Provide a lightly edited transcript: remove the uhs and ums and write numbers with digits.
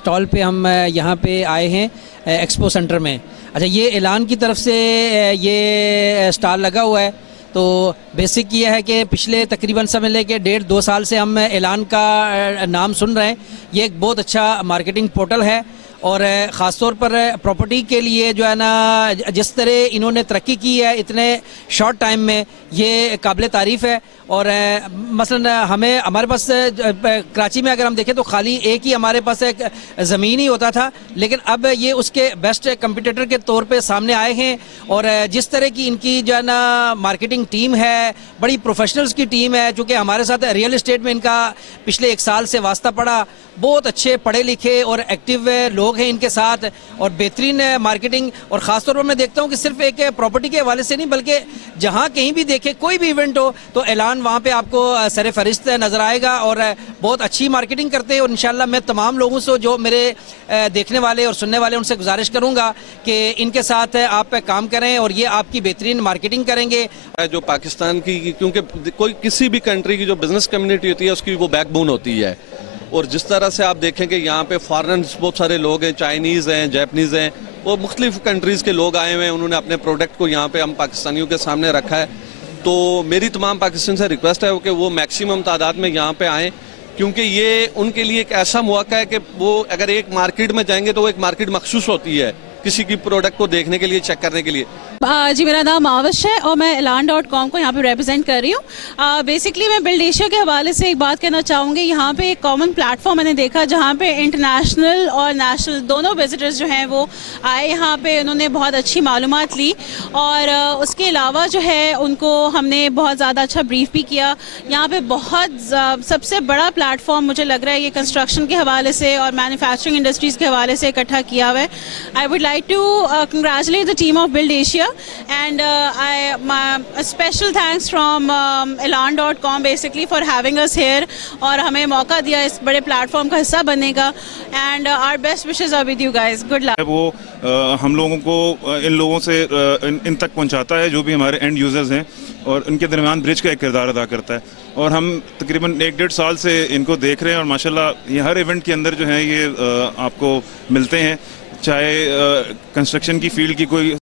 Stall पे हम यहाँ पे आए हैं एक्सपो सेंटर में। अच्छा, ये ऐलान की तरफ से ये स्टॉल लगा हुआ है। तो बेसिक ये है कि पिछले तकरीबन समझ लें कि 1.5-2 साल से हम ऐलान का नाम सुन रहे हैं। ये एक बहुत अच्छा मार्केटिंग पोर्टल है और ख़ास तौर पर प्रॉपर्टी के लिए जो है ना, जिस तरह इन्होंने तरक्की की है इतने शॉर्ट टाइम में, ये काबिल तारीफ़ है। और मसलन हमारे पास कराची में अगर हम देखें तो खाली एक ही हमारे पास एक ज़मीन ही होता था, लेकिन अब ये उसके बेस्ट कंपटीटर के तौर पे सामने आए हैं। और जिस तरह की इनकी जो है ना मार्केटिंग टीम है, बड़ी प्रोफेशनल्स की टीम है, चूँकि हमारे साथ रियल इस्टेट में इनका पिछले 1 साल से वास्ता पड़ा। बहुत अच्छे पढ़े लिखे और एक्टिव लोग हैं इनके साथ और बेहतरीन मार्केटिंग। और ख़ास तौर पर मैं देखता हूँ कि सिर्फ एक प्रॉपर्टी के हवाले से नहीं, बल्कि जहाँ कहीं भी देखे कोई भी इवेंट हो तो ऐलान वहाँ पे आपको सर फहरिस्त नज़र आएगा और बहुत अच्छी मार्केटिंग करते हैं। और इंशाल्लाह मैं तमाम लोगों से, जो मेरे देखने वाले और सुनने वाले, उनसे गुजारिश करूँगा कि इनके साथ आप काम करें और ये आपकी बेहतरीन मार्केटिंग करेंगे। जो पाकिस्तान की, क्योंकि कोई किसी भी कंट्री की जो बिज़नेस कम्युनिटी होती है उसकी वो बैकबोन होती है। और जिस तरह से आप देखें कि यहाँ पे फॉरेनर्स बहुत सारे लोग हैं, चाइनीज़ हैं, जापानीज़ हैं, वो मुख्तलिफ कंट्रीज़ के लोग आए हुए हैं। उन्होंने अपने प्रोडक्ट को यहाँ पे हम पाकिस्तानियों के सामने रखा है। तो मेरी तमाम पाकिस्तान से रिक्वेस्ट है कि वो मैक्सिमम तादाद में यहाँ पे आएँ, क्योंकि ये उनके लिए एक ऐसा मौका है कि वो अगर एक मार्केट में जाएंगे तो वो एक मार्केट मखसूस होती है किसी की प्रोडक्ट को देखने के लिए, चेक करने के लिए। जी, मेरा नाम आविश है और मैं Elan.com को यहाँ पे रिप्रेजेंट कर रही हूँ। बेसिकली मैं बिल्ड एशिया के हवाले से एक बात कहना चाहूँगी। यहाँ पे एक कॉमन प्लेटफॉर्म मैंने देखा जहाँ पे इंटरनेशनल और नेशनल दोनों विजिटर्स जो हैं वो आए। यहाँ पे उन्होंने बहुत अच्छी मालूमात ली और उसके अलावा जो है उनको हमने बहुत ज़्यादा अच्छा ब्रीफ भी किया। यहाँ पे बहुत सबसे बड़ा प्लेटफॉर्म मुझे लग रहा है ये कंस्ट्रक्शन के हवाले से और मैन्युफैक्चरिंग इंडस्ट्रीज़ के हवाले से इकट्ठा किया हुआ है। I would like to congratulate the team of Build Asia and a special thanks from Elan.com basically for having us here और हमें मौका दिया इस बड़े प्लेटफॉर्म का हिस्सा बनने का। and our best wishes are with you guys. Good luck. वो हम लोगों को इन लोगों से इन तक पहुंचाता है जो भी हमारे एंड यूजर्स हैं और उनके दरमियान ब्रिज का एक किरदार अदा करता है। और हम तकरीबन 1-1.5 साल से इनको देख रहे हैं और माशाल्लाह ये हर इवेंट के अंदर जो है ये आपको मिलते हैं। चाहे कंस्ट्रक्शन की फील्ड की कोई